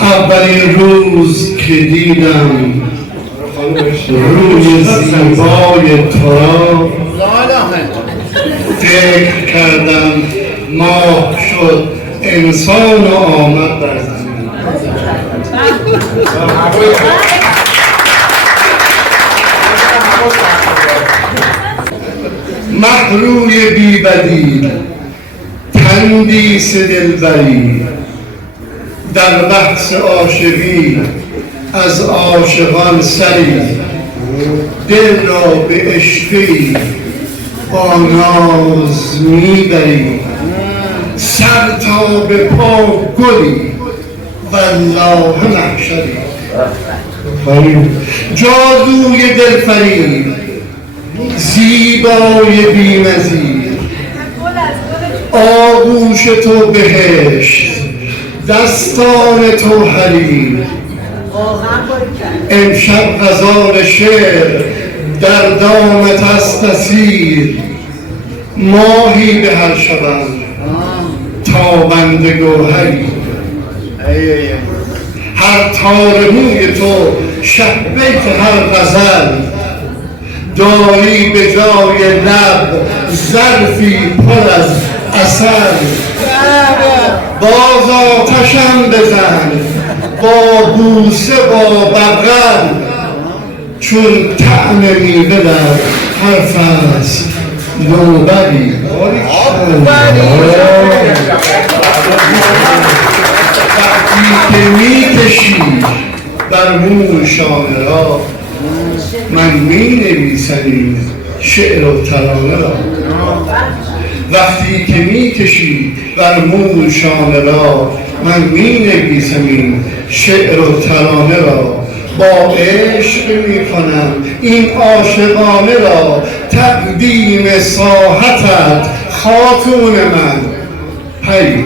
اولین روز که دیدم روی زیبای تو را فکر کردم ماه شد انسان و آمد در زمین. مهروی بی بدیل، تندیس دلبری، در بحث عاشقی از عاشقان سری، دل را به عشقی با ناز میبری، سر تا به پا گلی والله محشری. جادوی دلفریب، زیبای بی‌نظیر، آغوش تو بهشت، دستان تو حریر. امشب غزال شعر در دامت است اسیر، ماهی به هر شبم تابنده گوهری. هر تار موی تو شبیت هر غزل، داری به جای لب ظرفی پر از عسل. باز آتشم بزن با بوسه با بغل، چون طعم میوه در هر فصل نوبری. وقتی که میکشی بر موی شانه را، من مینویسم شعر و ترانه را. وقتی که میکشی بر موی شانه را، من مینویسم شعر و ترانه را. با عشق میکنم این عاشقانه را، تقدیم ساحتت خاتون من. هی